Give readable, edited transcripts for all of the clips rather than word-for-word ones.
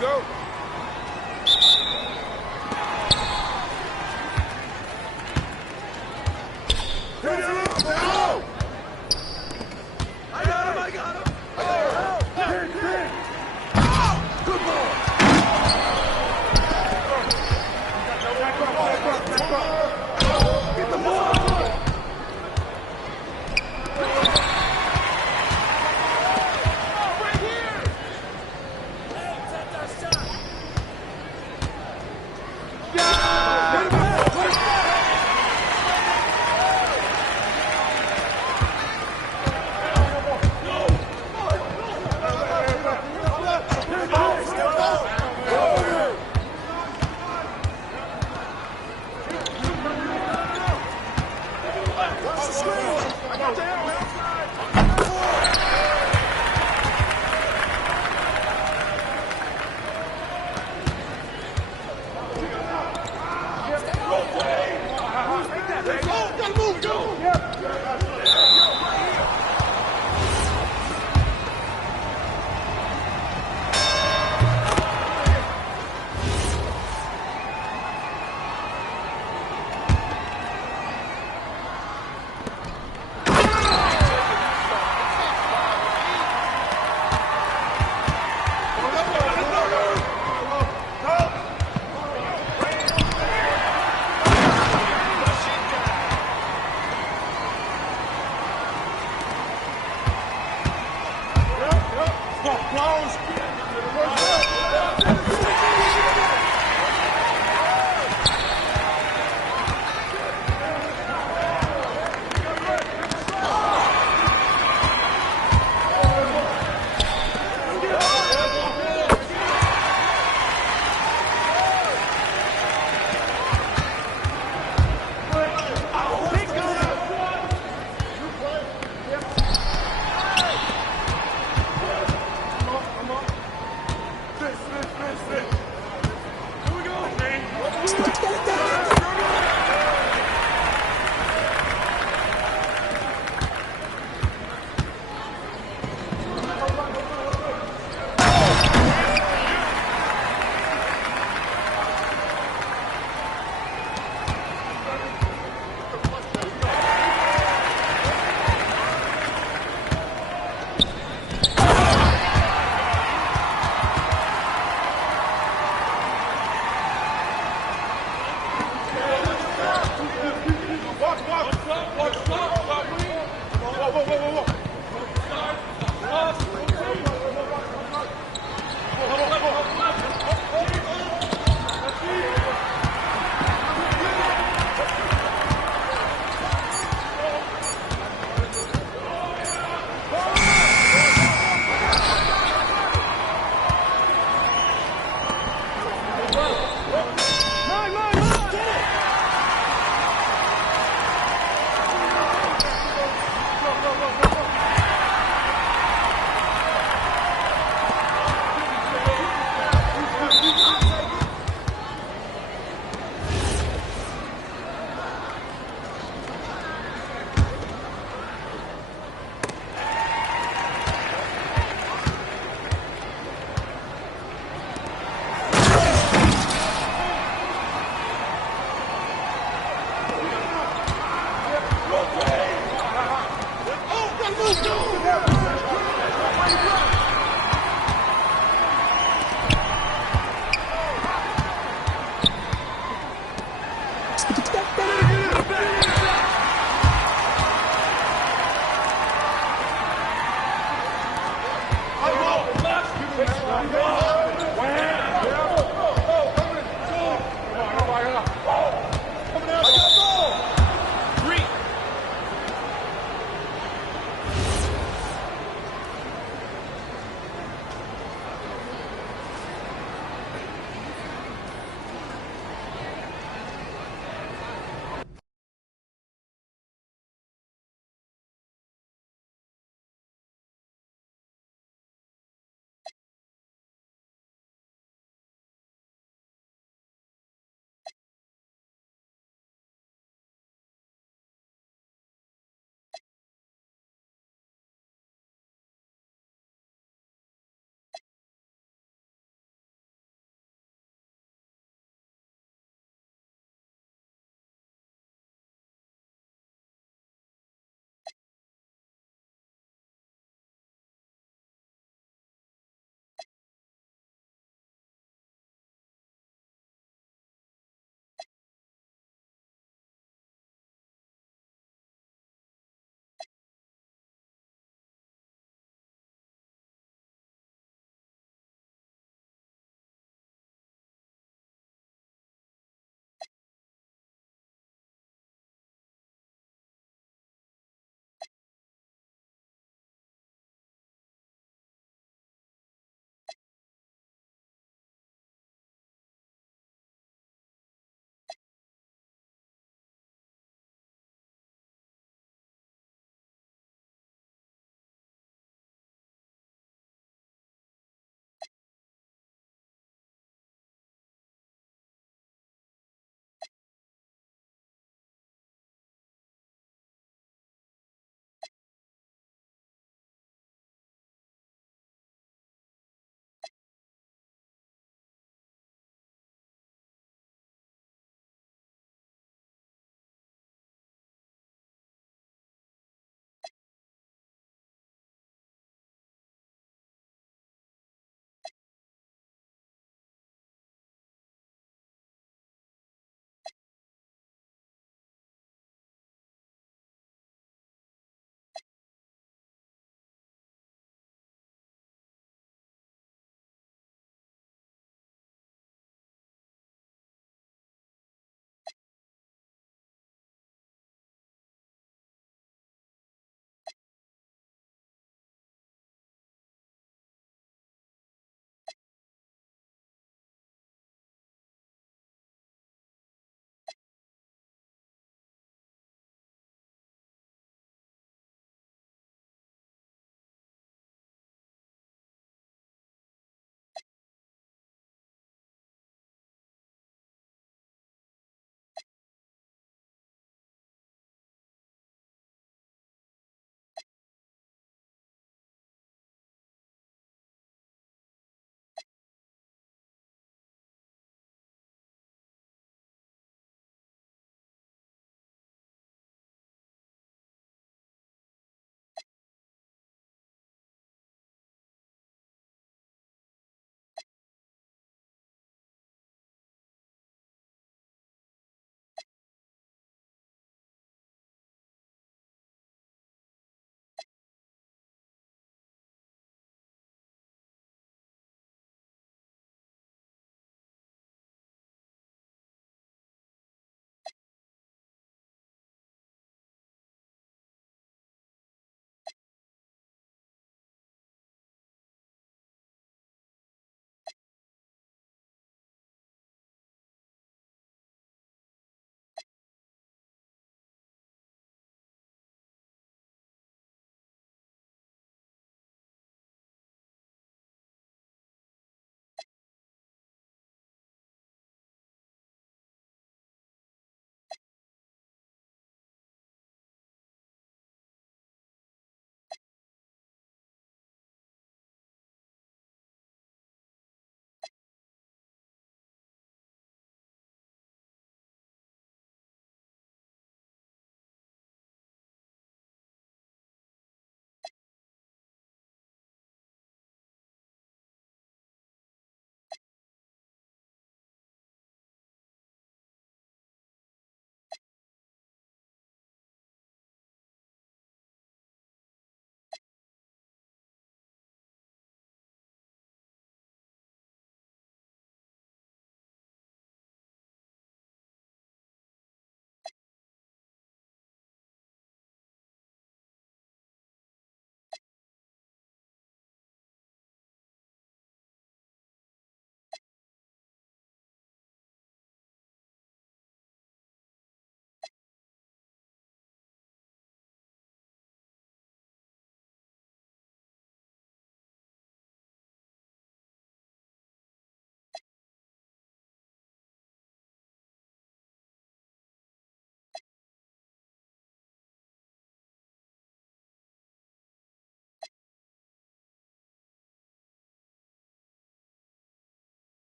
go.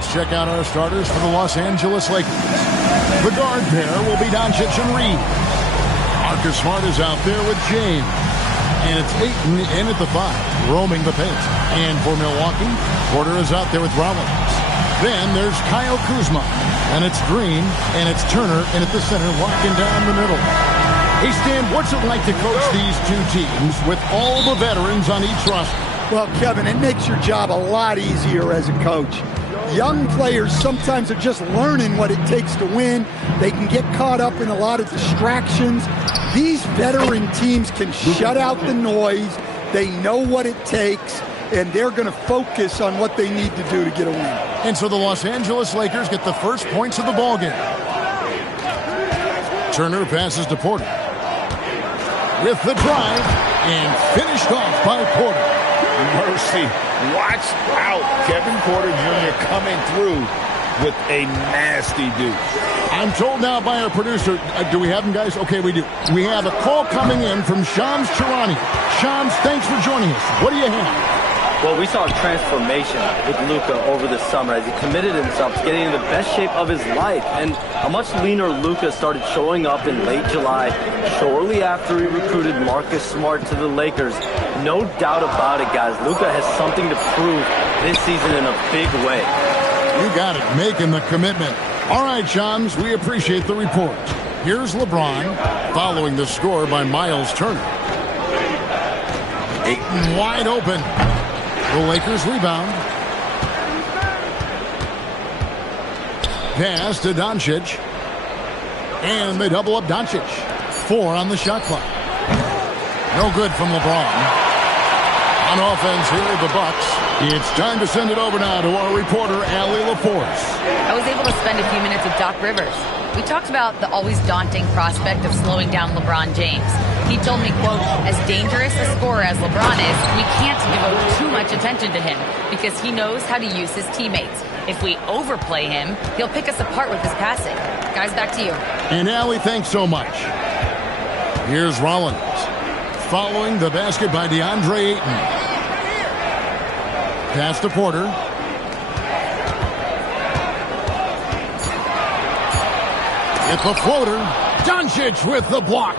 let's check out our starters for the Los Angeles Lakers. The guard pair will be Doncic and Reed. Marcus Smart is out there with James. And it's Ayton in at the 5, roaming the paint. And for Milwaukee, Porter is out there with Rollins. Then there's Kyle Kuzma. And it's Green, and it's Turner in at the center, locking down the middle. Hey, Stan, what's it like to coach these two teams with all the veterans on each roster? Well, Kevin, it makes your job a lot easier as a coach. Young players sometimes are just learning what it takes to win. They can get caught up in a lot of distractions. These veteran teams can shut out the noise. They know what it takes, and they're going to focus on what they need to do to get a win. And so the Los Angeles Lakers get the first points of the ballgame. Turner passes to Porter. With the drive, and finished off by Porter. Mercy. Watch out. Kevin Porter Jr. coming through with a nasty deuce. I'm told now by our producer, do we have him, guys? Okay, we do. We have a call coming in from Shams Charania. Shams, thanks for joining us. What do you have? Well, we saw a transformation with Luka over the summer as he committed himself to getting in the best shape of his life. And a much leaner Luka started showing up in late July, shortly after he recruited Marcus Smart to the Lakers. No doubt about it, guys. Luka has something to prove this season in a big way. You got it, making the commitment. All right, Shams, we appreciate the report. Here's LeBron, following the score by Miles Turner. Ayton wide open. The Lakers rebound. Pass to Doncic. And they double up Doncic. 4 on the shot clock. No good from LeBron. On offense here, the Bucks. It's time to send it over now to our reporter, Allie LaForce. I was able to spend a few minutes with Doc Rivers. We talked about the always daunting prospect of slowing down LeBron James. He told me, quote, as dangerous a scorer as LeBron is, we can't devote too much attention to him because he knows how to use his teammates. If we overplay him, he'll pick us apart with his passing. Guys, back to you. And Allie, thanks so much. Here's Rollins. Following the basket by DeAndre Ayton. Pass to Porter. It's the floater. Doncic with the block.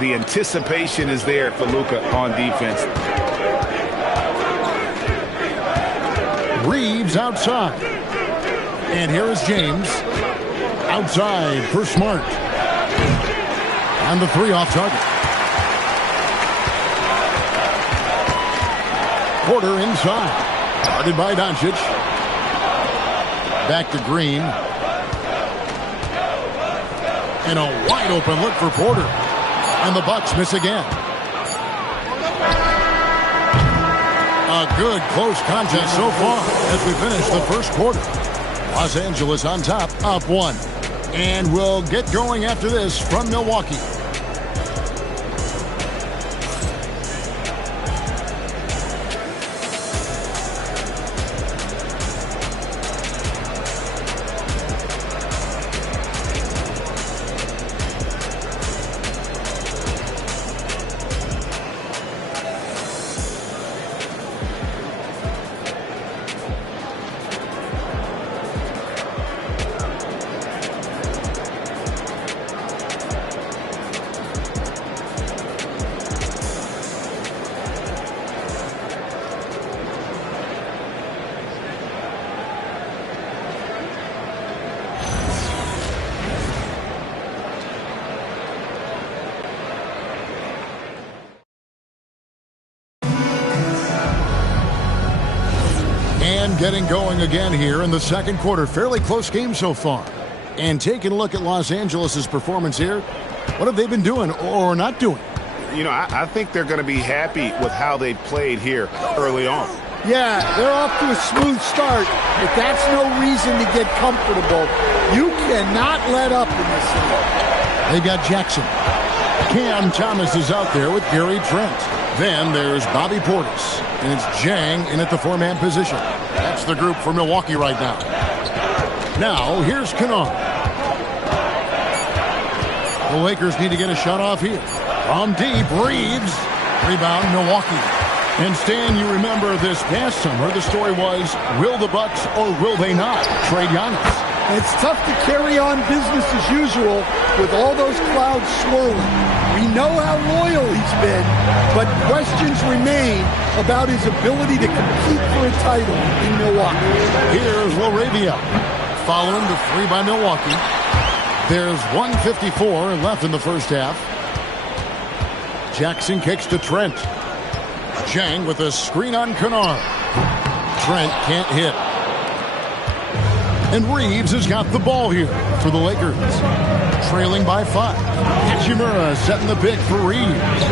The anticipation is there for Luka on defense. Reeves outside. And here is James. Outside for Smart. And the 3 off target. Porter inside. Guarded by Doncic. Back to Green. And a wide open look for Porter. And the Bucks miss again. A good close contest so far as we finish the first quarter. Los Angeles on top, up 1. And we'll get going after this from Milwaukee. Getting going again here in the second quarter. Fairly close game so far. And taking a look at Los Angeles' performance here, what have they been doing or not doing? You know, I think they're going to be happy with how they played here early on. Yeah, they're off to a smooth start, but that's no reason to get comfortable. You cannot let up in this thing. They've got Jackson. Cam Thomas is out there with Gary Trent. Then there's Bobby Portis. And it's Jang in at the 4-man position. That's the group for Milwaukee right now. Now, here's Kennard. The Lakers need to get a shot off here. From deep, Reeves. Rebound, Milwaukee. And Stan, you remember this past summer, the story was, will the Bucks or will they not trade Giannis? It's tough to carry on business as usual with all those clouds swirling. We know how loyal he's been, but questions remain about his ability to compete for a title in Milwaukee. Here's Laravia, following the three by Milwaukee. There's 1:54 left in the first half. Jackson kicks to Trent. Jang with a screen on Kennard. Trent can't hit. And Reeves has got the ball here for the Lakers. Trailing by 5. Hachimura setting the pick for Reeves.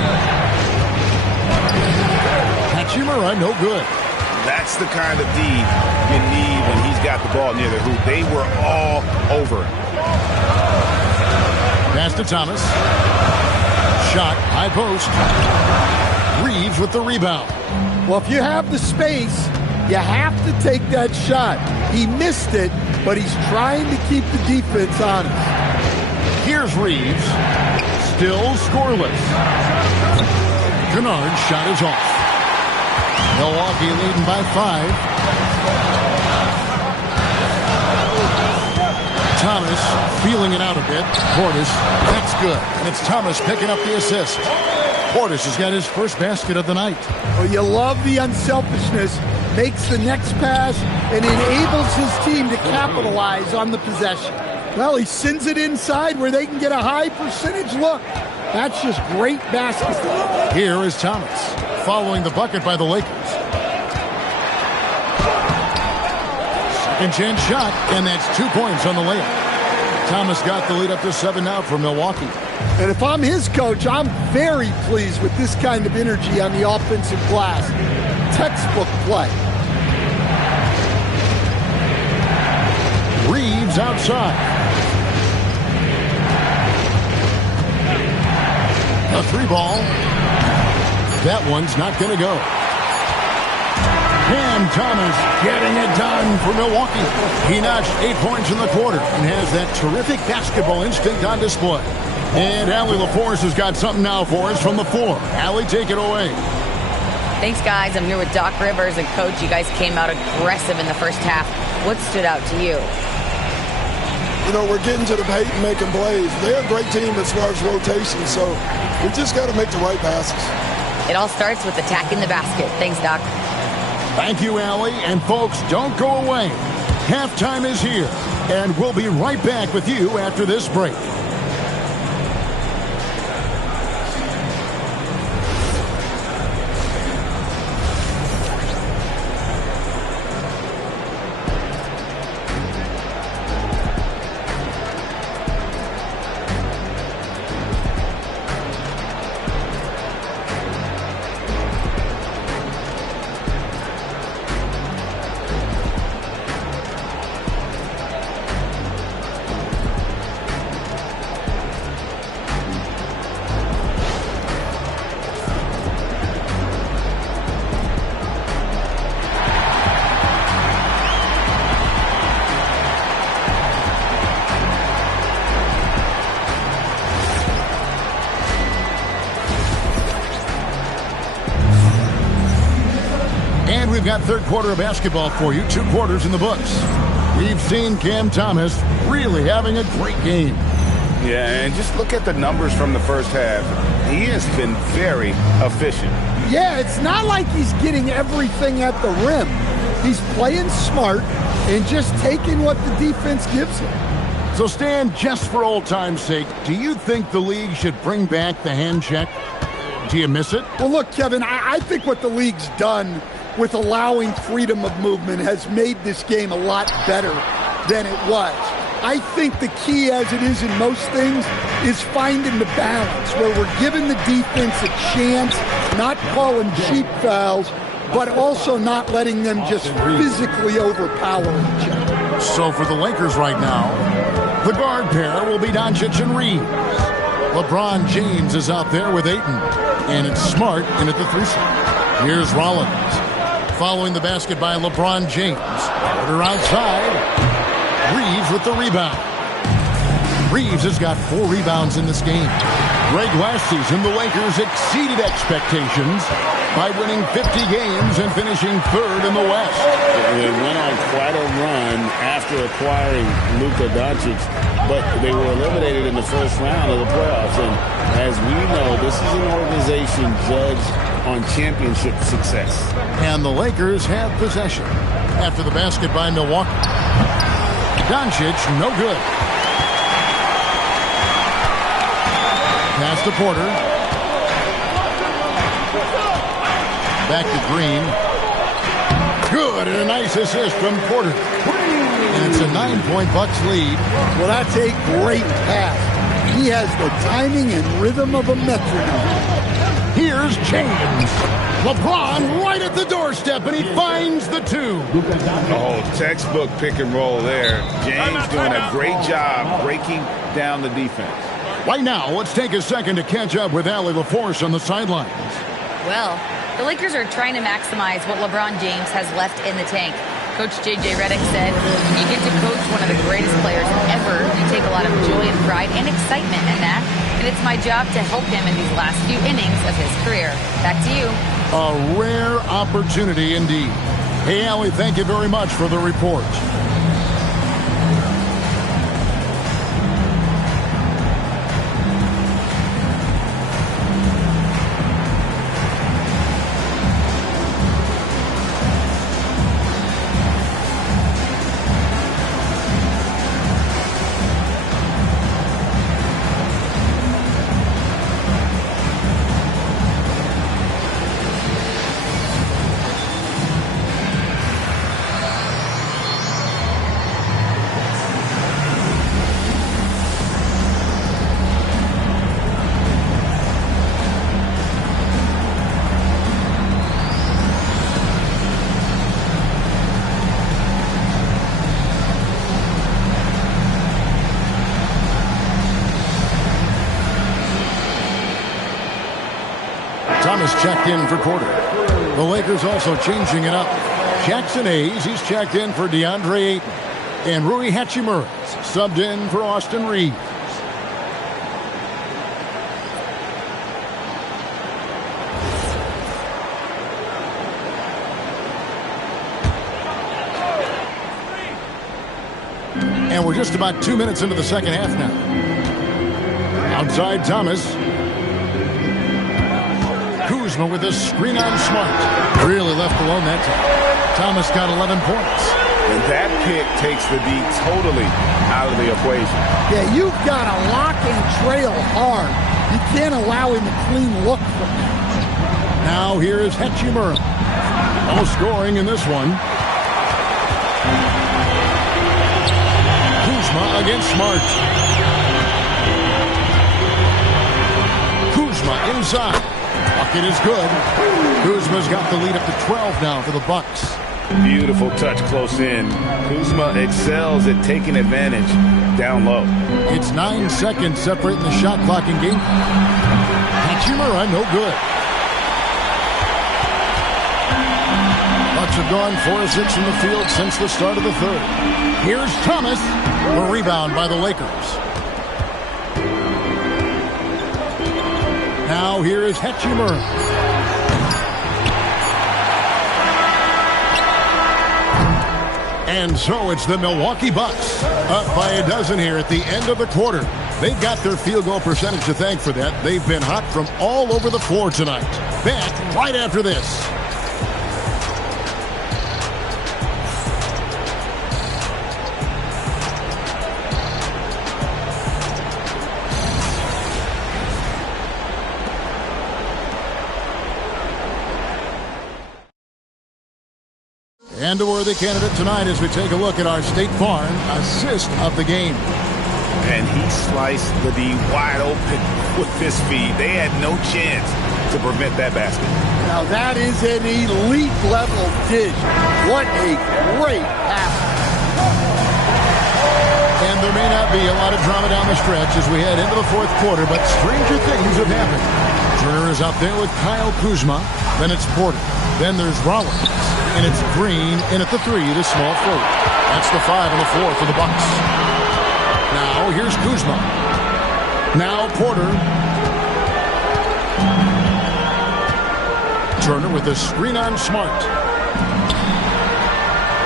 Hachimura no good. That's the kind of D you need when he's got the ball near the hoop. They were all over him. Pass to Thomas. Shot, high post. Reeves with the rebound. Well, if you have the space, you have to take that shot. He missed it, but he's trying to keep the defense honest. Here's Reeves. Still scoreless. Kennard's shot is off. Milwaukee leading by 5. Thomas feeling it out a bit. Portis, that's good. And it's Thomas picking up the assist. Portis has got his first basket of the night. Well, you love the unselfishness. Makes the next pass and enables his team to capitalize on the possession. Well, he sends it inside where they can get a high percentage look. That's just great basketball. Here is Thomas, following the bucket by the Lakers. Second chance shot, and that's 2 points on the layup. Thomas got the lead up to 7 now for Milwaukee. And if I'm his coach, I'm very pleased with this kind of energy on the offensive glass. Textbook play. Reeves outside. A 3-ball. That one's not going to go. Cam Thomas getting it done for Milwaukee. He notched 8 points in the quarter and has that terrific basketball instinct on display. And Allie LaForce has got something now for us from the floor. Allie, take it away. Thanks, guys. I'm here with Doc Rivers and Coach. You guys came out aggressive in the first half. What stood out to you? You know, we're getting to the paint and making plays. They're a great team as far as rotation, so we just got to make the right passes. It all starts with attacking the basket. Thanks, Doc. Thank you, Allie. And folks, don't go away. Halftime is here, and we'll be right back with you after this break. We've got third quarter of basketball for you. 2 quarters in the books. We've seen Cam Thomas really having a great game. Yeah, and just look at the numbers from the first half. He has been very efficient. Yeah, it's not like he's getting everything at the rim. He's playing smart and just taking what the defense gives him. So, Stan, just for old time's sake, do you think the league should bring back the hand check? Do you miss it? Well, look, Kevin, I think what the league's done with allowing freedom of movement has made this game a lot better than it was. I think the key, as it is in most things, is finding the balance where we're giving the defense a chance, not calling cheap fouls, but also not letting them just physically overpower each other. So for the Lakers right now, the guard pair will be Doncic and Reeves. LeBron James is out there with Ayton, and it's Smart in at the 3 slot. Here's Rollins. Following the basket by LeBron James. Order outside. Reeves with the rebound. Reeves has got 4 rebounds in this game. Greg, last season, the Lakers exceeded expectations by winning 50 games and finishing third in the West. They went on quite a run after acquiring Luka Doncic, but they were eliminated in the first round of the playoffs. And as we know, this is an organization judged on championship success. And the Lakers have possession. After the basket by Milwaukee. Doncic, no good. Pass to Porter. Back to Green. Good, and a nice assist from Porter. And it's a 9-point Bucks lead. Well, that's a great pass. He has the timing and rhythm of a metronome. Here's James. LeBron right at the doorstep, and he finds the two. Oh, textbook pick and roll there. James doing a great job breaking down the defense. Right now, let's take a second to catch up with Allie LaForce on the sidelines. Well, the Lakers are trying to maximize what LeBron James has left in the tank. Coach J.J. Redick said, when you get to coach one of the greatest players ever, you take a lot of joy and pride and excitement in that. And it's my job to help him in these last few innings of his career. Back to you. A rare opportunity indeed. Hey, Allie, thank you very much for the report. Thomas checked in for Porter. The Lakers also changing it up. Jackson Hayes, he's checked in for DeAndre Ayton. And Rui Hachimura subbed in for Austin Reeves. And we're just about 2 minutes into the second half now. Outside Thomas. Kuzma with a screen on Smart. Really left alone that time. Thomas got 11 points. And that pick takes the D totally out of the equation. Yeah, you've got to lock and trail hard. You can't allow him a clean look from that. Now here is Hachimura. No scoring in this one. Kuzma against Smart. Kuzma inside. Bucket is good. Kuzma's got the lead up to 12 now for the Bucks. Beautiful touch close in. Kuzma excels at taking advantage down low. It's 9 seconds separating the shot clock and game. Hachimura, no good. Bucks have gone 4 of 6 from the field since the start of the third. Here's Thomas. A rebound by the Lakers. Now here is Hachimura. And so it's the Milwaukee Bucks up by a dozen here at the end of the quarter. They've got their field goal percentage to thank for that. They've been hot from all over the floor tonight. Back right after this. And a worthy candidate tonight as we take a look at our State Farm assist of the game. And he sliced the D wide open with his feed. They had no chance to prevent that basket. Now that is an elite level dish. What a great pass. And there may not be a lot of drama down the stretch as we head into the fourth quarter, but stranger things have happened. Turner is out there with Kyle Kuzma. Then it's Porter. Then there's Rollins. And it's Green in at the 3, the small forward. That's the 5 on the floor for the Bucks. Now here's Kuzma. Now Porter. Turner with a screen on Smart.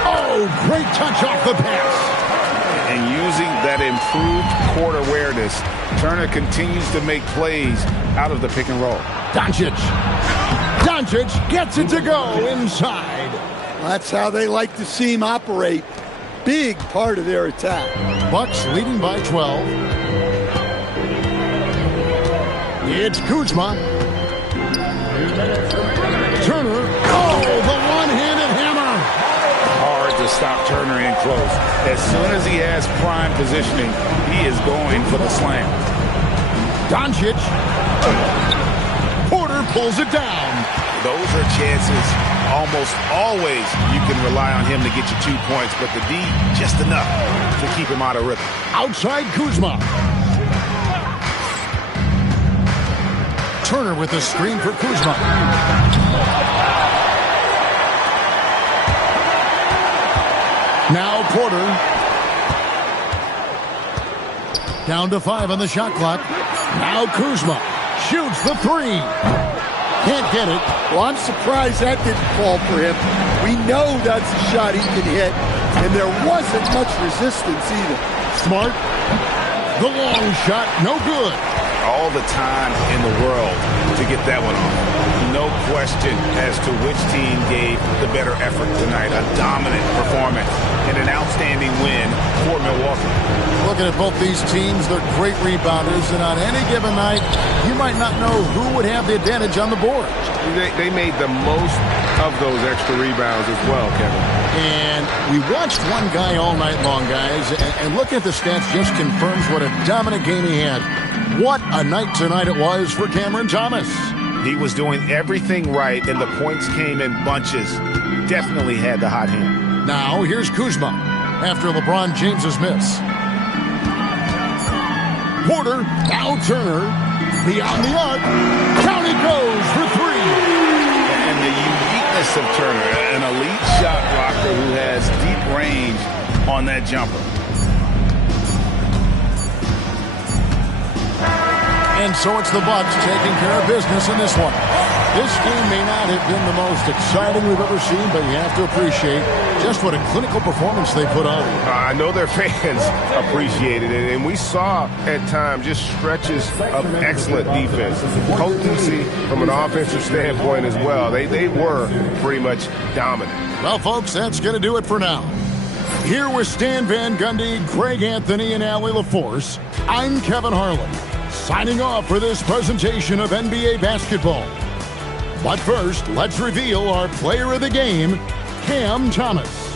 Oh, great touch off the pass. And using that improved court awareness, Turner continues to make plays out of the pick and roll. Doncic gets it to go inside. That's how they like to see him operate. Big part of their attack. Bucks leading by 12. It's Kuzma. Turner. Oh, the one-handed hammer. Hard to stop Turner in close. As soon as he has prime positioning, he is going for the slam. Doncic. Porter pulls it down. Those are chances almost always you can rely on him to get you 2 points, but the D just enough to keep him out of rhythm. Outside Kuzma. Turner with a screen for Kuzma. Now Porter. Down to 5 on the shot clock. Now Kuzma shoots the 3. Can't get it. Well, I'm surprised that didn't fall for him. We know that's a shot he can hit, and there wasn't much resistance either. Smart. The long shot, no good. All the time in the world to get that one off. No question as to which team gave the better effort tonight. A dominant performance and an outstanding win for Milwaukee. Looking at both these teams, they're great rebounders, and on any given night, you might not know who would have the advantage on the board. They made the most of those extra rebounds as well, Kevin. And we watched one guy all night long, guys, and looking at the stats just confirms what a dominant game he had. What a night tonight it was for Cameron Thomas. He was doing everything right, and the points came in bunches. Definitely had the hot hand. Now, here's Kuzma after LeBron James's miss. Porter, now Turner, beyond the arc. Down he goes for 3. And the uniqueness of Turner, an elite shot blocker who has deep range on that jumper. And so it's the Bucks taking care of business in this one. This game may not have been the most exciting we've ever seen, but you have to appreciate just what a clinical performance they put on. I know their fans appreciated it, and we saw at times just stretches of excellent defense. Potency from an offensive standpoint as well. They were pretty much dominant. Well, folks, that's going to do it for now. Here with Stan Van Gundy, Greg Anthony, and Allie LaForce, I'm Kevin Harlan, signing off for this presentation of NBA basketball. But first, let's reveal our player of the game, Cam Thomas.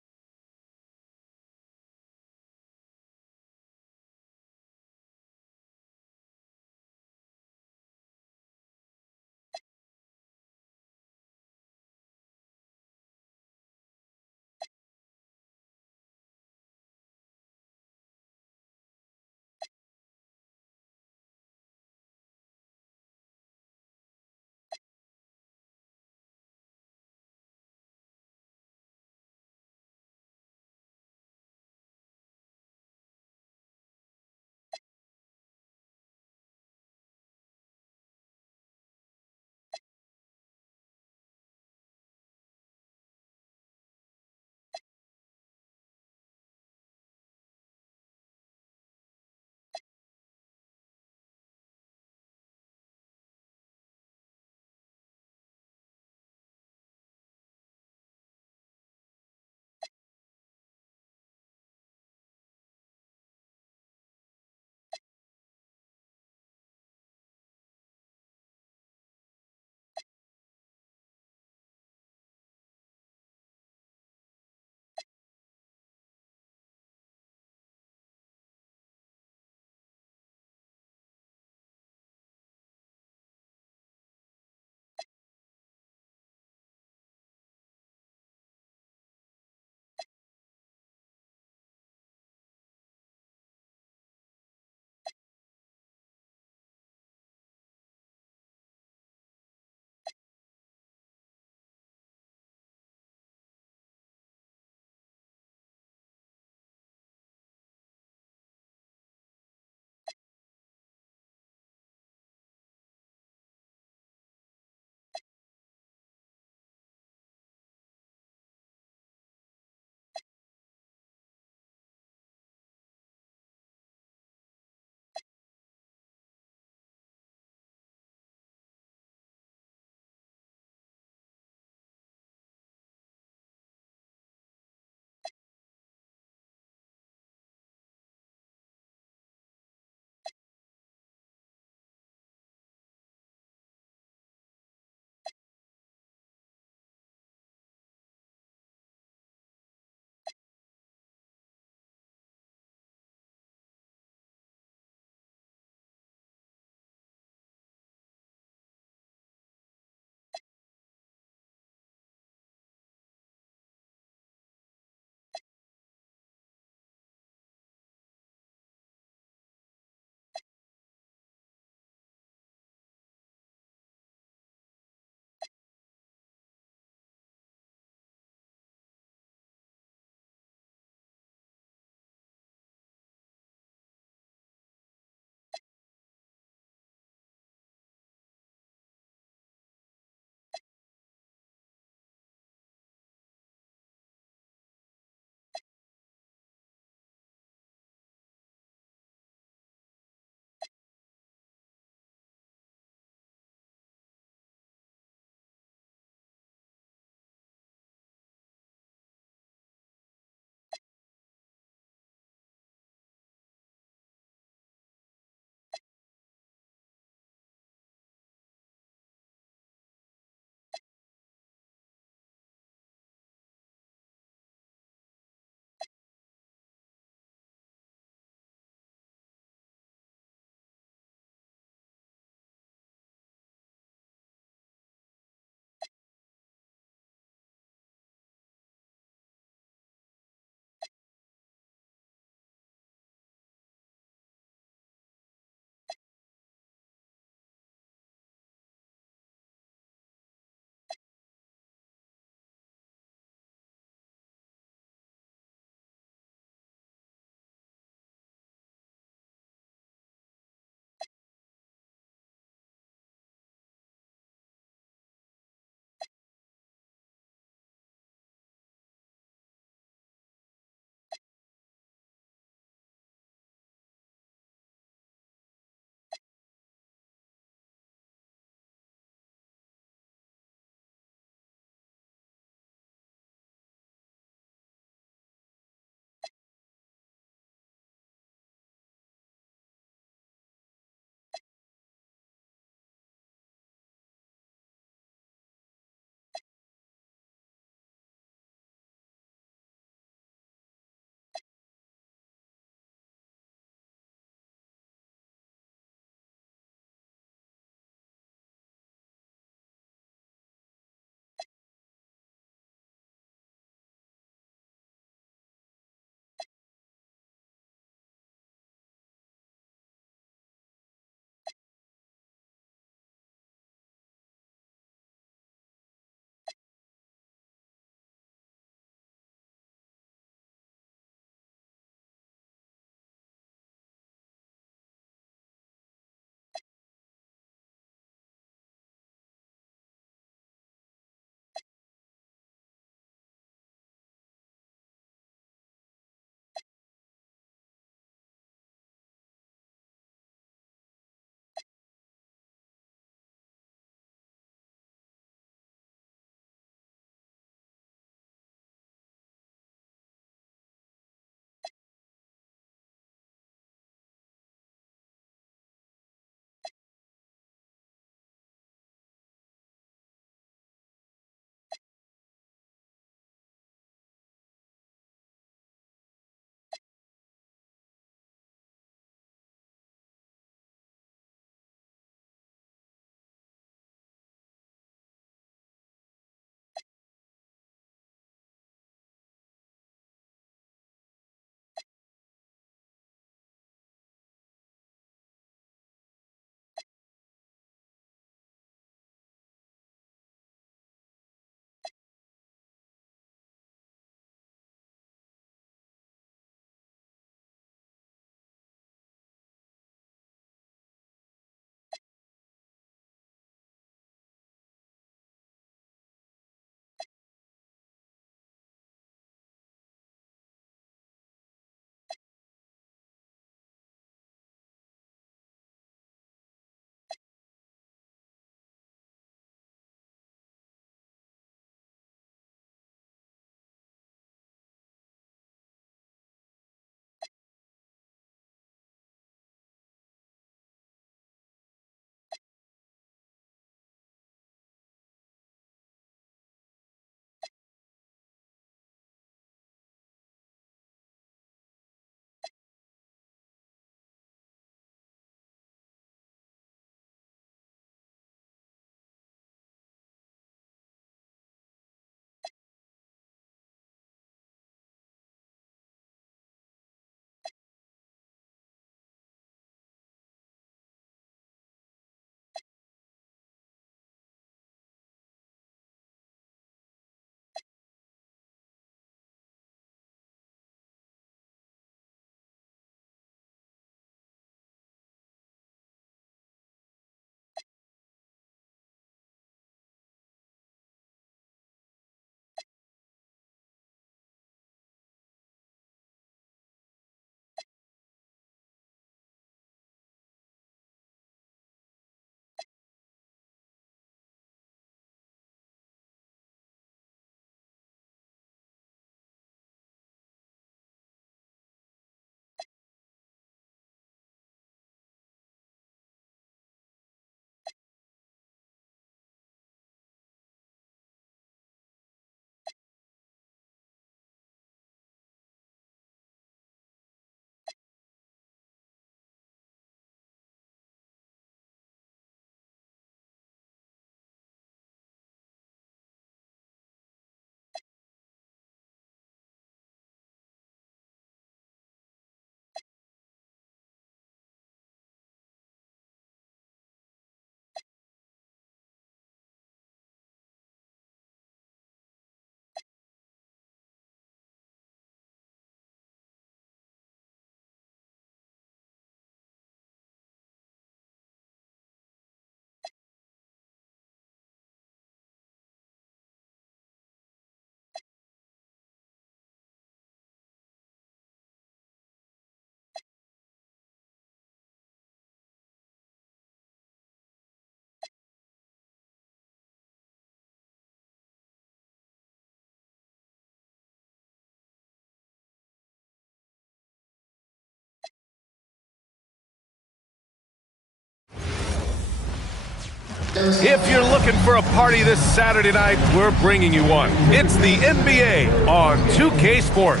If you're looking for a party this Saturday night, we're bringing you one. It's the NBA on 2K Sports.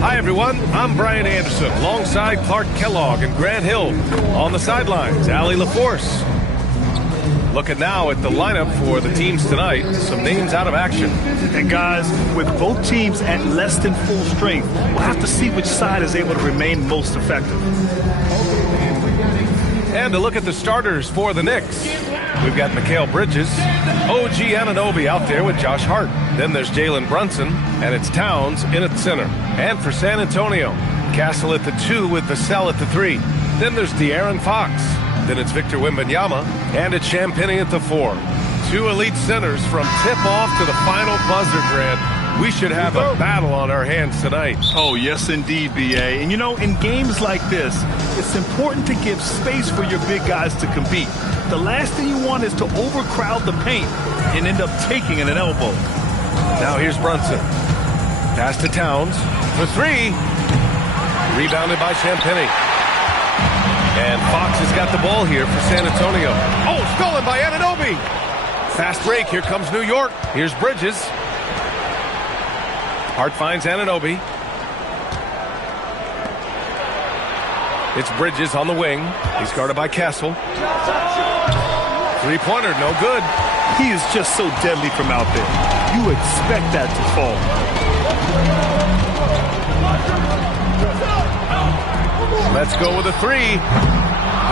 Hi, everyone. I'm Brian Anderson, alongside Clark Kellogg and Grant Hill. On the sidelines, Allie LaForce. Looking now at the lineup for the teams tonight. Some names out of action. And guys, with both teams at less than full strength, we'll have to see which side is able to remain most effective. And to look at the starters for the Knicks. We've got Mikal Bridges, OG Anunoby out there with Josh Hart. Then there's Jalen Brunson, and it's Towns in at center. And for San Antonio, Castle at the 2 with Vassell at the 3. Then there's De'Aaron Fox. Then it's Victor Wembanyama, and it's Champagnie at the 4. 2 elite centers from tip-off to the final buzzer, Grant. We should have a battle on our hands tonight. Oh, yes, indeed, B.A. And, you know, in games like this, it's important to give space for your big guys to compete. The last thing you want is to overcrowd the paint and end up taking an elbow. Now here's Brunson. Pass to Towns for 3. Rebounded by Champagnie. And Fox has got the ball here for San Antonio. Oh, stolen by Anunoby. Fast break. Here comes New York. Here's Bridges. Hart finds Anunoby. It's Bridges on the wing. He's guarded by Castle. Three-pointer, no good. He is just so deadly from out there. You expect that to fall. Let's go with a 3.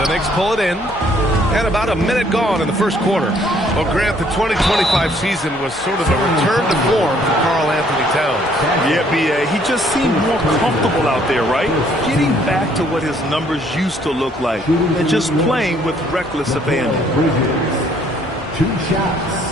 The Knicks pull it in. And about a minute gone in the first quarter. Well, Grant, the 2025 season was sort of a return to form for Karl Anthony Towns. Yeah, B.A., he just seemed more comfortable out there, right? Getting back to what his numbers used to look like and just playing with reckless abandon. 2 shots.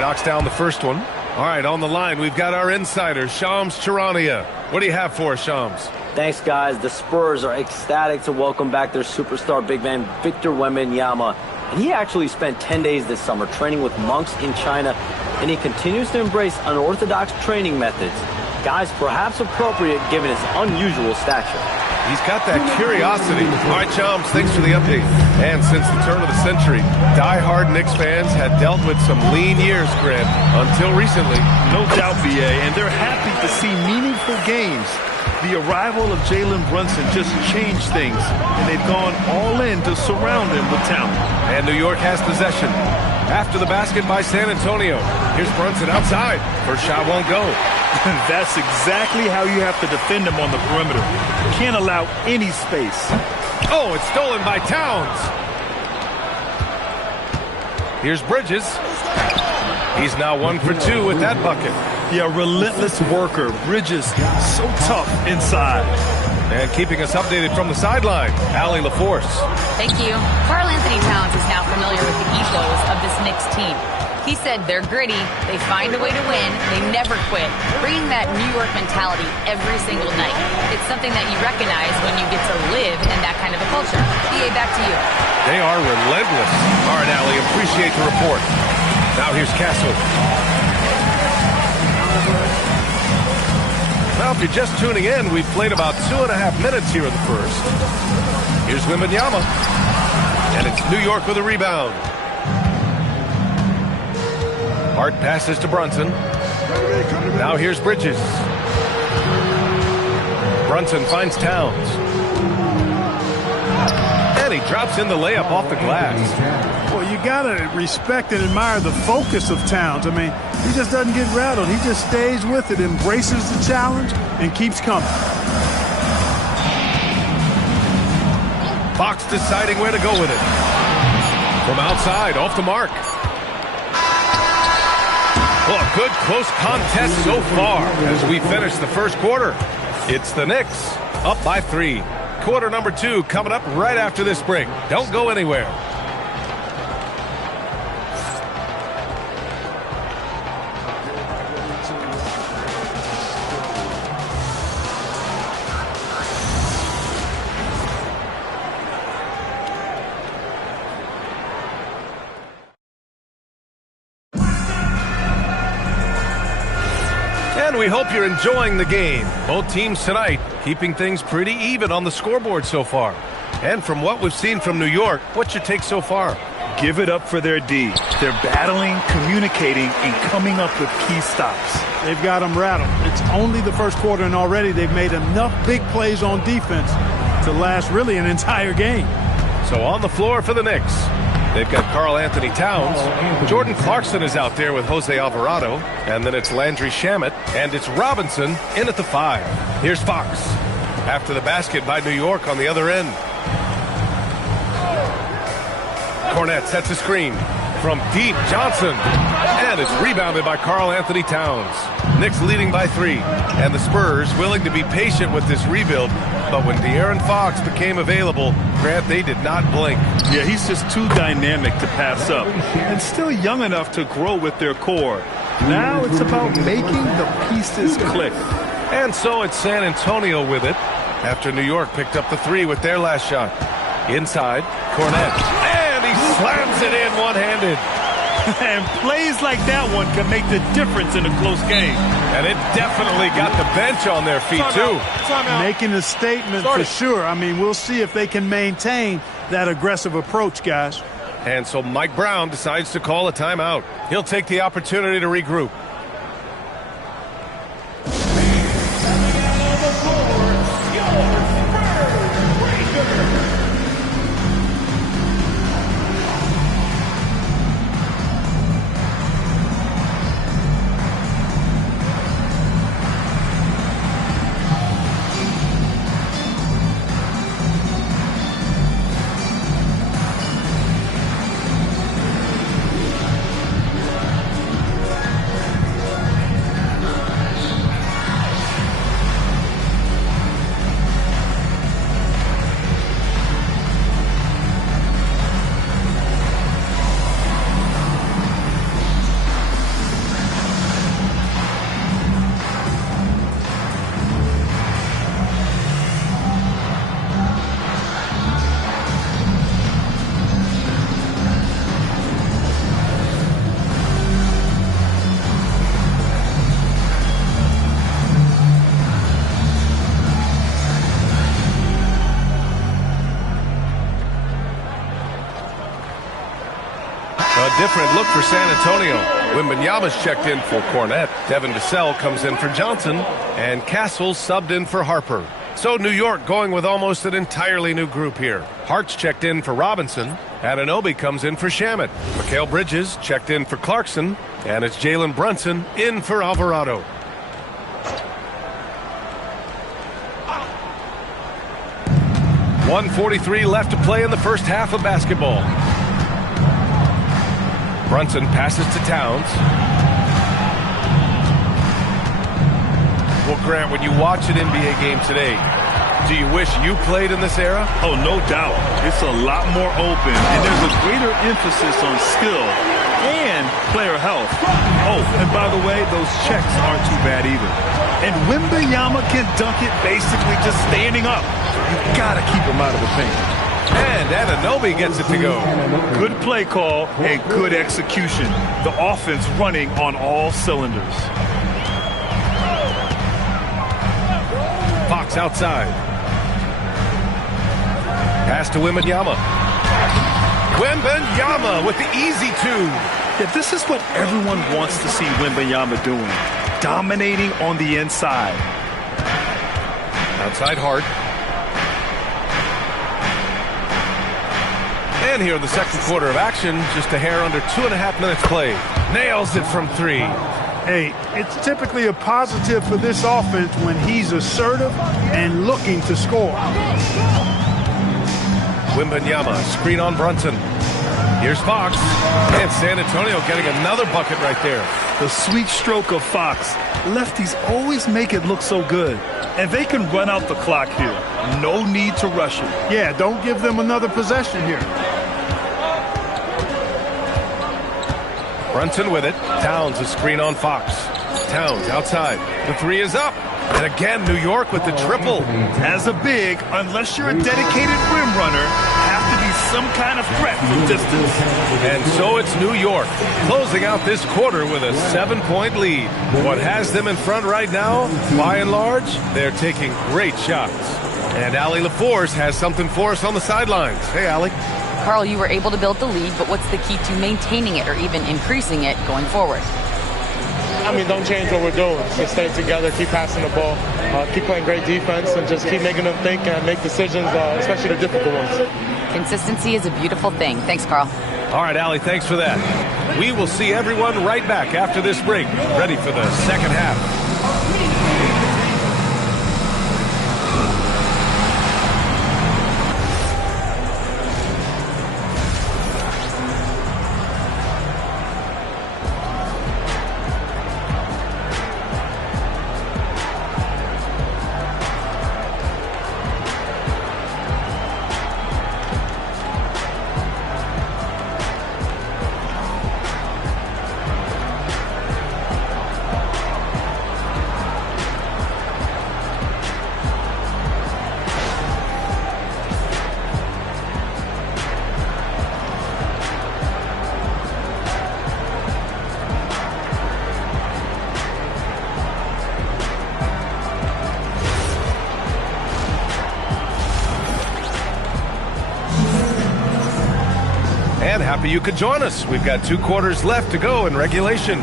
Knocks down the first one. All right, on the line, we've got our insider, Shams Charania. What do you have for us, Shams? Thanks, guys. The Spurs are ecstatic to welcome back their superstar big man, Victor Wembanyama. And he actually spent 10 days this summer training with monks in China, and he continues to embrace unorthodox training methods. Guys, perhaps appropriate given his unusual stature. He's got that curiosity. All right, Chums, thanks for the update. And since the turn of the century, die-hard Knicks fans had dealt with some lean years, Grant, until recently. No doubt, B.A., and they're happy to see meaningful games. The arrival of Jalen Brunson just changed things, and they've gone all in to surround him with talent. And New York has possession. After the basket by San Antonio. Here's Brunson outside. First shot won't go. That's exactly how you have to defend him on the perimeter. Can't allow any space. Oh, it's stolen by Towns. Here's Bridges. He's now 1 for 2 with that bucket. Yeah, relentless worker. Bridges, so tough inside. And keeping us updated from the sideline, Allie LaForce. Thank you. Karl Anthony Towns is now familiar with the ethos of this Knicks team. He said they're gritty, they find a way to win, they never quit, bringing that New York mentality every single night. It's something that you recognize when you get to live in that kind of a culture. BA, back to you. They are relentless. All right, Allie, appreciate the report. Now here's Castle. Well, if you're just tuning in, we've played about 2.5 minutes here in the first. Here's Wembanyama. And it's New York with a rebound. Hart passes to Brunson. Now here's Bridges. Brunson finds Towns. And he drops in the layup off the glass. Well, you got to respect and admire the focus of Towns. I mean, he just doesn't get rattled. He just stays with it, embraces the challenge, and keeps coming. Fox deciding where to go with it. From outside, off the mark. Well, a good close contest so far as we finish the first quarter. It's the Knicks up by 3. Quarter number 2 coming up right after this break. Don't go anywhere. we hope you're enjoying the game. Both teams tonight keeping things pretty even on the scoreboard so far. And from what we've seen from New York, what's your take so far? Give it up for their D. They're battling, communicating, and coming up with key stops. They've got them rattled. It's only the first quarter, and already they've made enough big plays on defense to last really an entire game. So on the floor for the Knicks, they've got Karl Anthony Towns. Jordan Clarkson is out there with Jose Alvarado. And then it's Landry Shamet. And it's Robinson in at the 5. Here's Fox. After the basket by New York on the other end. Cornette sets a screen. From deep, Johnson. And it's rebounded by Karl Anthony Towns. Knicks leading by 3. And the Spurs willing to be patient with this rebuild. But when De'Aaron Fox became available, Grant, they did not blink. Yeah, he's just too dynamic to pass up. And still young enough to grow with their core. Now it's about making the pieces click. And so it's San Antonio with it. After New York picked up the 3 with their last shot. Inside, Cornette. And he slams it in one-handed. And plays like that one can make the difference in a close game. And it definitely got the bench on their feet, too. Making a statement for sure. I mean, we'll see if they can maintain that aggressive approach, guys. And so Mike Brown decides to call a timeout. He'll take the opportunity to regroup. Different look for San Antonio. Wembanyama's checked in for Cornette. Devin Vassell comes in for Johnson. And Castle subbed in for Harper. So New York going with almost an entirely new group here. Hart's checked in for Robinson. Anunoby comes in for Shamet. Mikal Bridges checked in for Clarkson. And it's Jalen Brunson in for Alvarado. .143 left to play in the first half of basketball. Brunson passes to Towns. Well, Grant, when you watch an NBA game today, do you wish you played in this era? Oh, no doubt. It's a lot more open, and there's a greater emphasis on skill and player health. Oh, and by the way, those checks aren't too bad either. And Wembanyama can dunk it basically just standing up. You've got to keep him out of the paint. And Anunoby gets it to go. Good play call and good execution. The offense running on all cylinders. Fox outside. Pass to Wembanyama. Wembanyama with the easy 2. Yeah, this is what everyone wants to see Wembanyama doing. Dominating on the inside. Outside Hart. And here in the second quarter of action, just a hair under 2.5 minutes played. Nails it from 3. Hey, it's typically a positive for this offense when he's assertive and looking to score. Wembanyama, screen on Brunson. Here's Fox. And San Antonio getting another bucket right there. The sweet stroke of Fox. Lefties always make it look so good. And they can run out the clock here. No need to rush it. Yeah, don't give them another possession here. Brunson with it. Towns a screen on Fox. Towns outside. The 3 is up. And again, New York with the triple. As a big, unless you're a dedicated rim runner, have to be some kind of threat from distance. And so it's New York closing out this quarter with a 7-point lead. What has them in front right now, by and large, they're taking great shots. And Allie LaForce has something for us on the sidelines. Hey, Allie. Carl, you were able to build the lead, but what's the key to maintaining it or even increasing it going forward? I mean, don't change what we're doing. Just stay together, keep passing the ball, keep playing great defense, and just keep making them think and make decisions, especially the difficult ones. Consistency is a beautiful thing. Thanks, Carl. All right, Allie, thanks for that. We will see everyone right back after this break, ready for the second half. And happy you could join us. We've got 2 quarters left to go in regulation.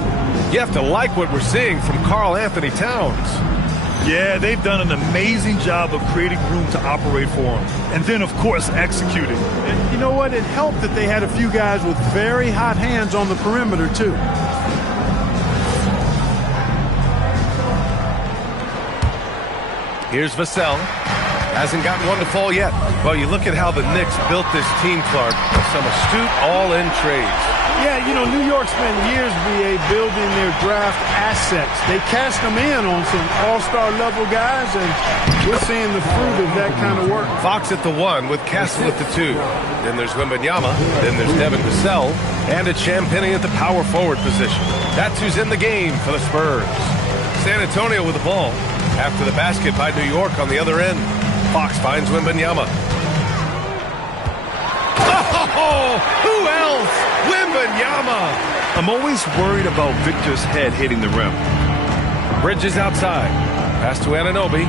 You have to like what we're seeing from Karl Anthony Towns. Yeah, they've done an amazing job of creating room to operate for him. And then, of course, executing. And you know what? It helped that they had a few guys with very hot hands on the perimeter, too. Here's Vassell. Hasn't gotten one to fall yet. Well, you look at how the Knicks built this team, Clark, with some astute all-in trades. Yeah, you know, New York spent years, BA, building their draft assets. They cashed them in on some all-star level guys, and we're seeing the fruit of that kind of work. Fox at the 1 with Castle at the 2. Then there's Wembanyama. Then there's Devin Vassell. And it's Champagnie at the power forward position. That's who's in the game for the Spurs. San Antonio with the ball. After the basket by New York on the other end. Fox finds Wembanyama. Oh, who else? Wembanyama. I'm always worried about Victor's head hitting the rim. Bridges outside. Pass to Anunoby.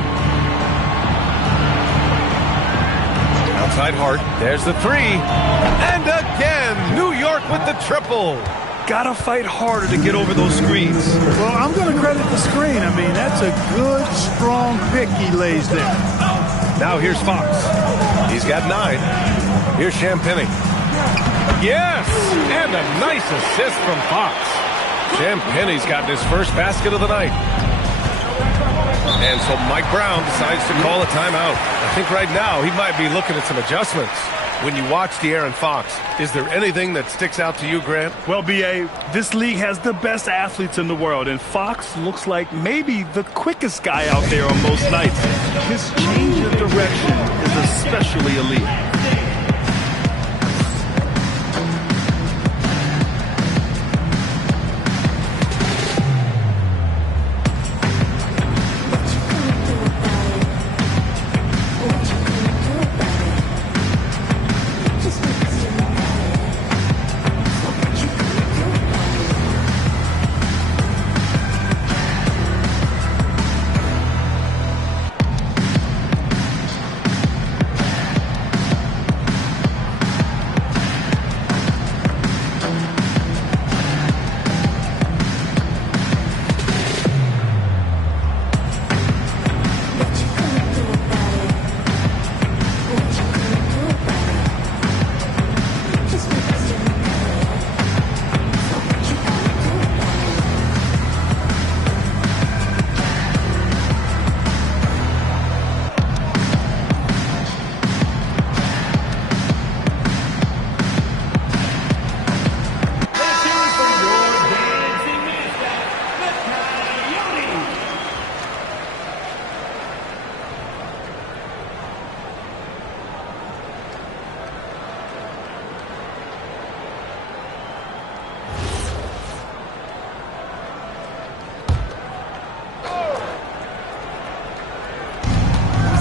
Outside Hart. There's the 3. And again, New York with the triple. Gotta fight harder to get over those screens. Well, I'm going to credit the screen. I mean, that's a good, strong pick he lays there. Now here's Fox. He's got 9. Here's Champagnie. Yes! And a nice assist from Fox. Champagnie's gotten his first basket of the night. And so Mike Brown decides to call a timeout. I think right now he might be looking at some adjustments. When you watch De'Aaron Fox, is there anything that sticks out to you, Grant? Well, B.A., this league has the best athletes in the world, and Fox looks like maybe the quickest guy out there on most nights. His change of direction is especially elite.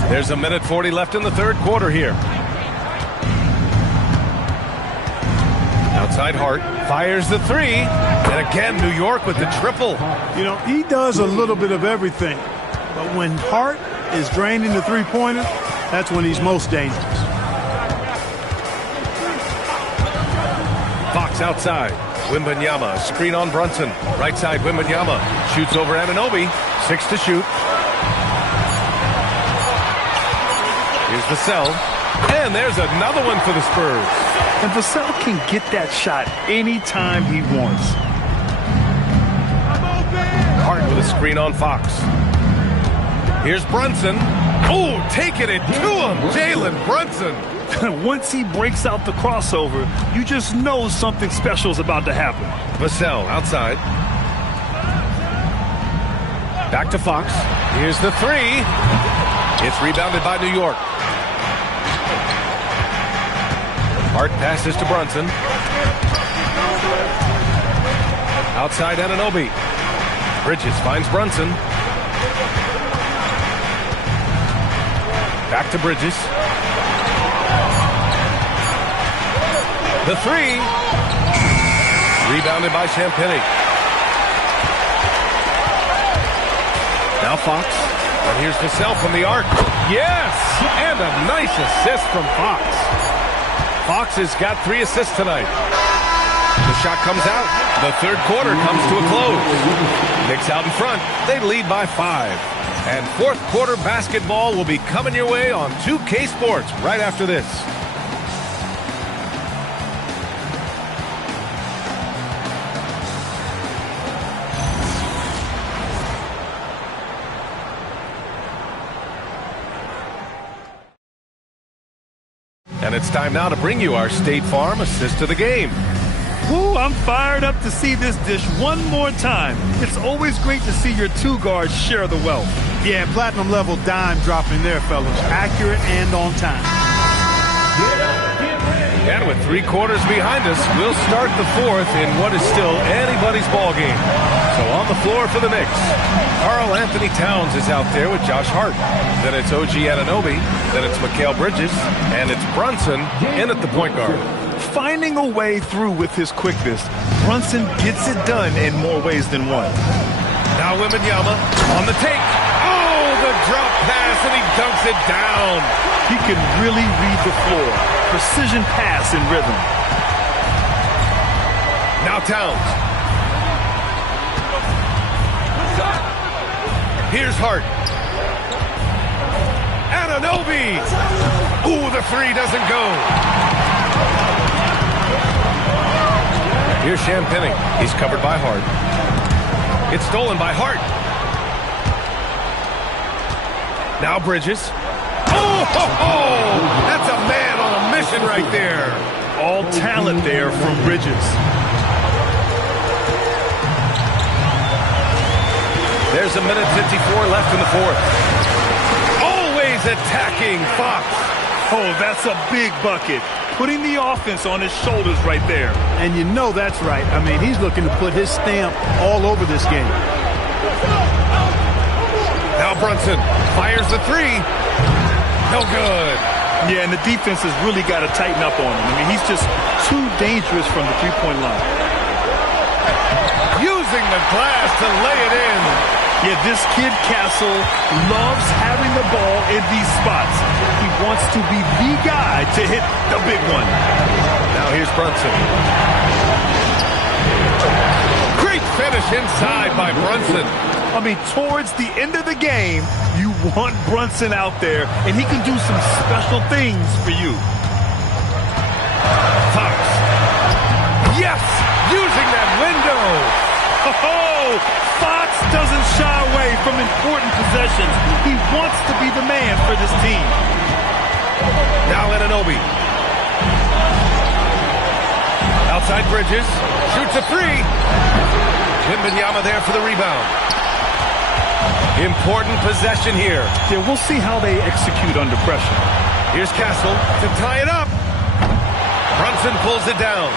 There's a minute 40 left in the third quarter here. Outside Hart, fires the three. And again, New York with the triple. You know, he does a little bit of everything. But when Hart is draining the three-pointer, that's when he's most dangerous. Fox outside. Wembanyama, screen on Brunson. Right side, Wembanyama. Shoots over Anunoby. 6 to shoot. Here's Vassell. And there's another one for the Spurs. And Vassell can get that shot anytime he wants. Hart with a screen on Fox. Here's Brunson. Oh, taking it to him. Jalen Brunson. Once he breaks out the crossover, you just know something special is about to happen. Vassell outside. Back to Fox. Here's the three. It's rebounded by New York. Hart passes to Brunson. Outside Anunoby. Bridges finds Brunson. Back to Bridges. The three. Rebounded by Champagnie. Now Fox. And here's Vassell from the arc. Yes! And a nice assist from Fox. Fox has got 3 assists tonight. The shot comes out. The third quarter comes to a close. Knicks out in front. They lead by 5. And fourth quarter basketball will be coming your way on 2K Sports right after this. And it's time now to bring you our State Farm assist of the game. Woo, I'm fired up to see this dish one more time. It's always great to see your two guards share the wealth. Yeah, platinum level dime dropping there, fellas. Accurate and on time. And with 3 quarters behind us, we'll start the fourth in what is still anybody's ball game. So on the floor for the Knicks, Karl Anthony Towns is out there with Josh Hart. Then it's OG Anunoby. Then it's Mikal Bridges. And it's Brunson in at the point guard. Finding a way through with his quickness, Brunson gets it done in more ways than one. Now Wembanyama on the take. Oh, the drop pass, and he dunks it down. He can really read the floor. Precision pass and rhythm. Now Towns. Here's Hart. Anunoby. Ooh, the three doesn't go. Here's Champagnie. He's covered by Hart. It's stolen by Hart. Now Bridges. Oh, that's a man on a mission right there. All talent there from Bridges. There's a minute 54 left in the fourth. Always attacking Fox. Oh, that's a big bucket. Putting the offense on his shoulders right there. And you know that's right. I mean, he's looking to put his stamp all over this game. Now Brunson fires the three. No good. Yeah, and the defense has really got to tighten up on him. I mean, he's just too dangerous from the three-point line. Using the glass to lay it in. Yeah, this kid Castle loves having the ball in these spots. He wants to be the guy to hit the big one. Now here's Brunson. Great finish inside by Brunson. I mean, towards the end of the game, you want Brunson out there, and he can do some special things for you. Fox. Yes! Using that window. Oh, Fox doesn't shy away from important possessions. He wants to be the man for this team. Now Anunoby. Outside Bridges. Shoots a three. Wembanyama there for the rebound. Important possession here. Yeah, we'll see how they execute under pressure. Here's Castle to tie it up. Brunson pulls it down.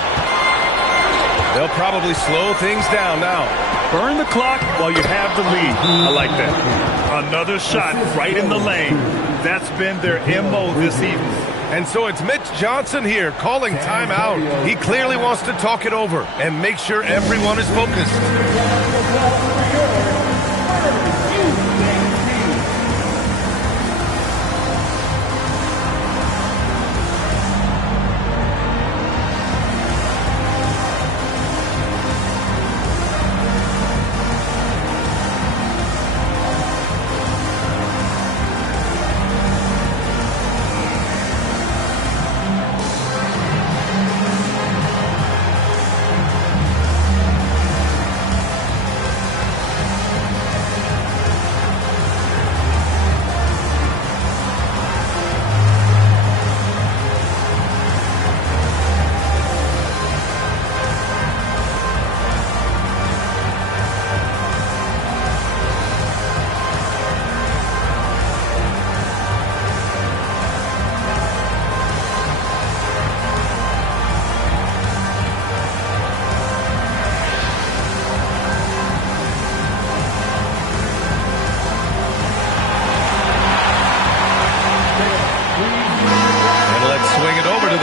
They'll probably slow things down now. Burn the clock while you have the lead. I like that. Another shot right in the lane. That's been their MO this evening. And so it's Mitch Johnson here calling timeout. He clearly wants to talk it over and make sure everyone is focused.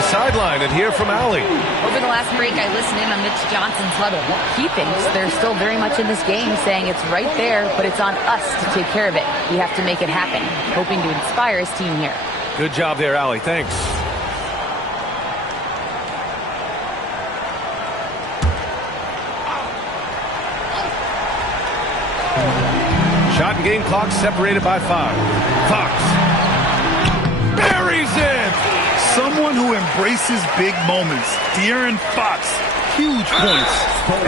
Sideline and hear from Allie. Over the last break, I listened in on Mitch Johnson's huddle. He thinks they're still very much in this game, saying it's right there, but it's on us to take care of it. We have to make it happen, hoping to inspire his team here. Good job there, Allie. Thanks. Shot and game clock separated by 5. Fox buries it. Someone who embraces big moments. De'Aaron Fox, huge points.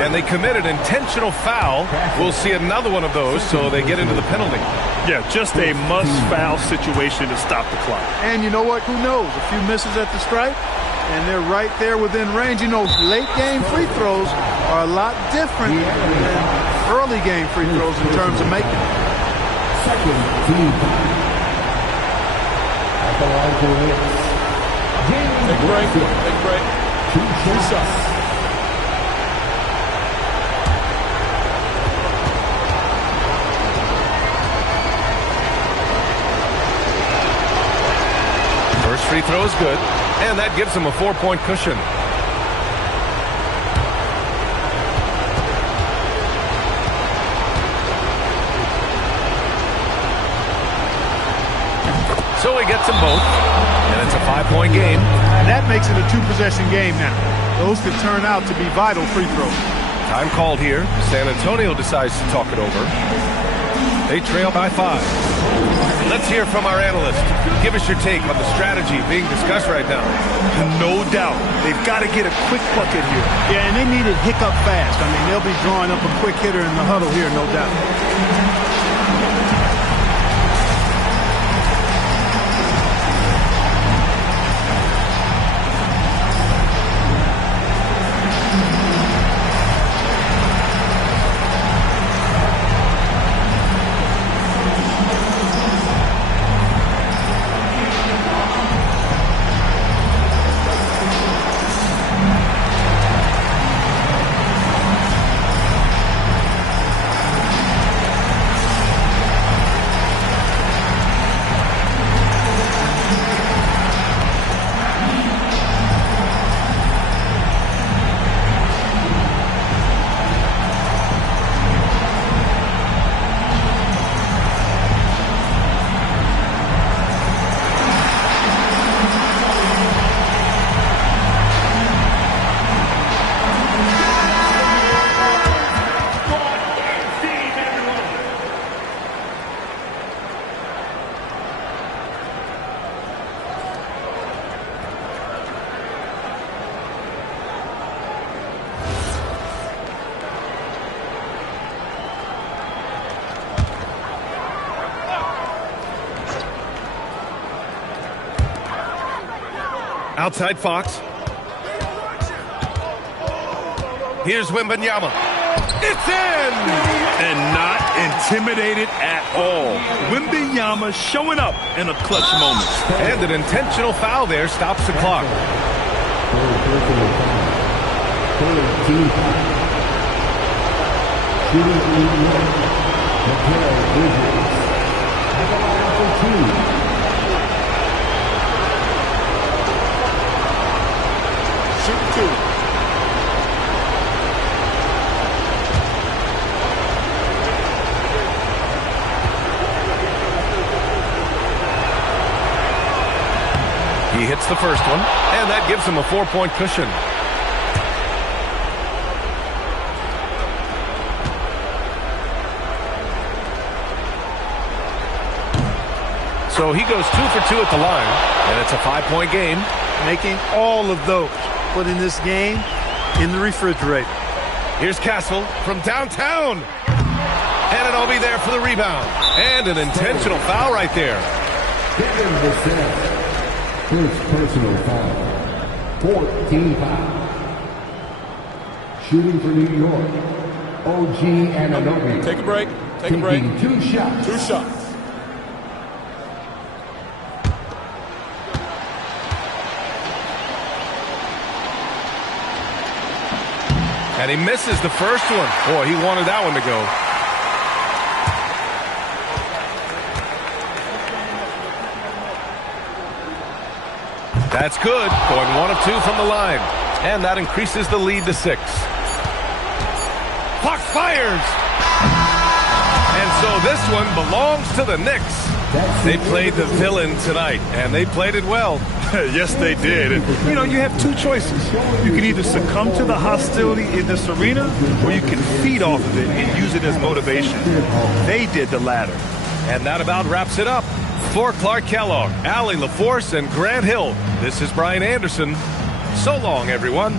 And they committed intentional foul. We'll see another one of those, so they get into the penalty. Yeah, just a must-foul situation to stop the clock. And you know what? Who knows? A few misses at the stripe, and they're right there within range. You know, late-game free throws are a lot different than early-game free throws in terms of making them. Second team. At the line for Knicks. Big break. Big break. 2 shots. First free throw is good, and that gives them a 4-point cushion. So he gets them both, and it's a 5-point game. And that makes it a 2-possession game now. Those could turn out to be vital free throws. Time called here. San Antonio decides to talk it over. They trail by 5. Let's hear from our analyst. Give us your take on the strategy being discussed right now. No doubt. They've got to get a quick bucket here. Yeah, and they need it hiccup fast. I mean, they'll be drawing up a quick hitter in the huddle here, no doubt. Outside Fox. Here's Wembanyama. It's in! And not intimidated at all. Wembanyama showing up in a clutch moment. And an intentional foul there stops the clock. shooting 2. He hits the first one, and that gives him a 4-point cushion. So he goes 2 for 2 at the line, and it's a 5-point game. Making all of those, putting this game in the refrigerator. Here's Castle from downtown. And it'll be there for the rebound. And an intentional foul right there. First personal foul. 14 foul. Shooting for New York. OG Anunoby. Take a break. Take a break. 2 shots. 2 shots. And he misses the first one. Boy, he wanted that one to go. That's good. Going 1 of 2 from the line. And that increases the lead to 6. Fox fires. And so this one belongs to the Knicks. They played the villain tonight, and they played it well. Yes, they did. And, you have 2 choices. You can either succumb to the hostility in this arena, or you can feed off of it and use it as motivation. They did the latter. And that about wraps it up. For Clark Kellogg, Allie LaForce, and Grant Hill, this is Brian Anderson. So long, everyone.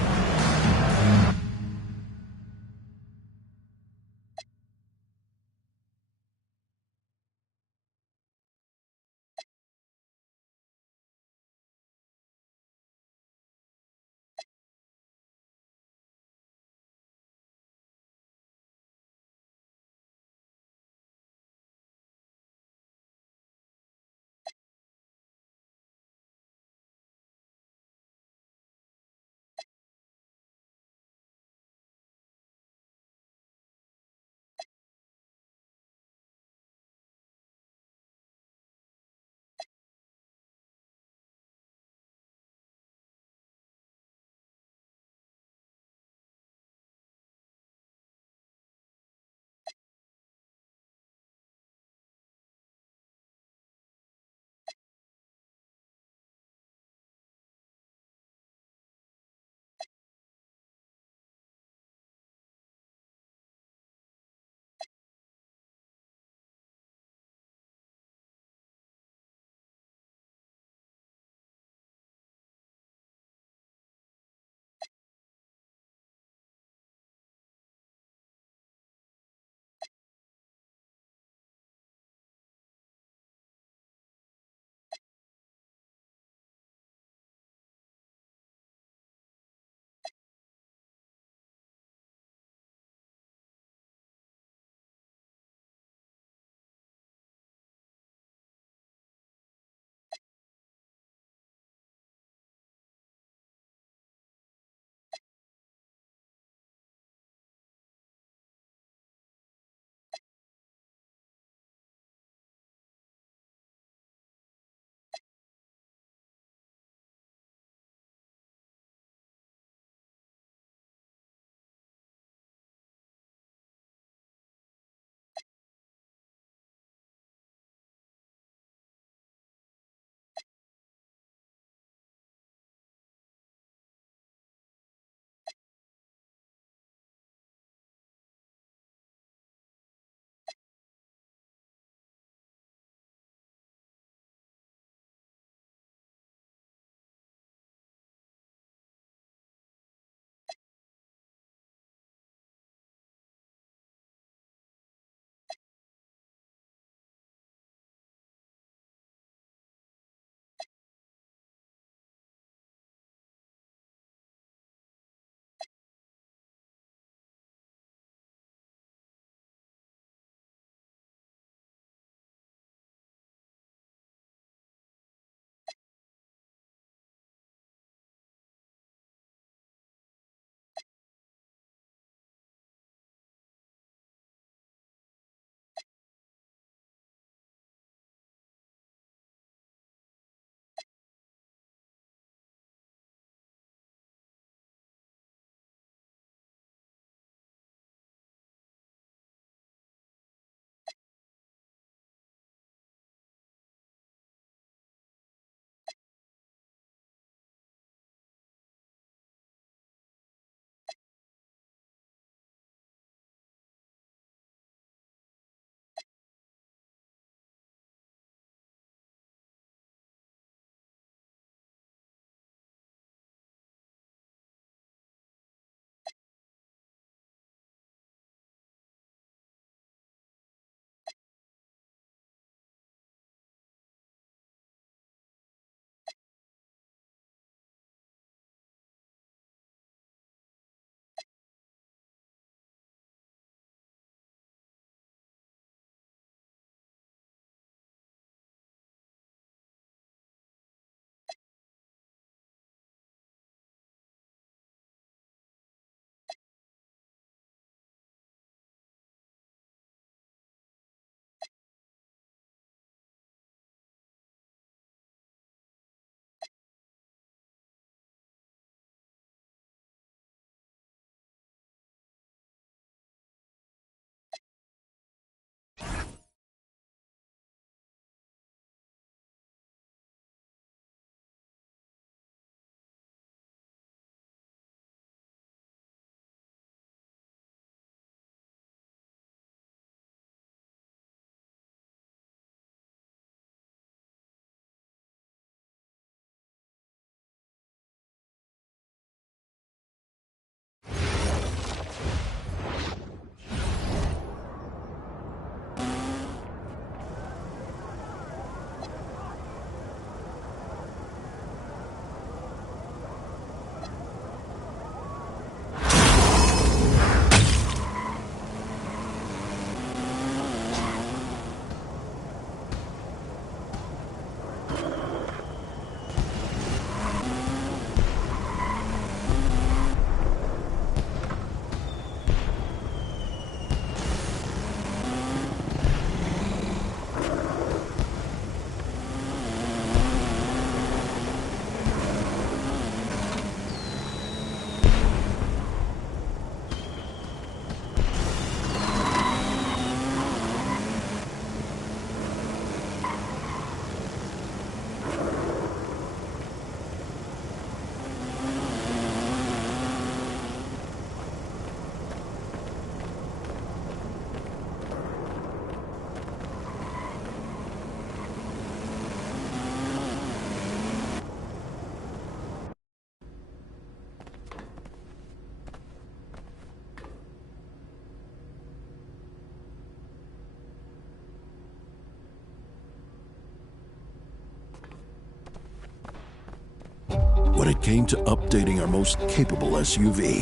when it came to updating our most capable SUV,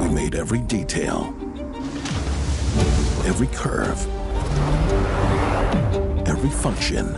we made every detail, every curve, every function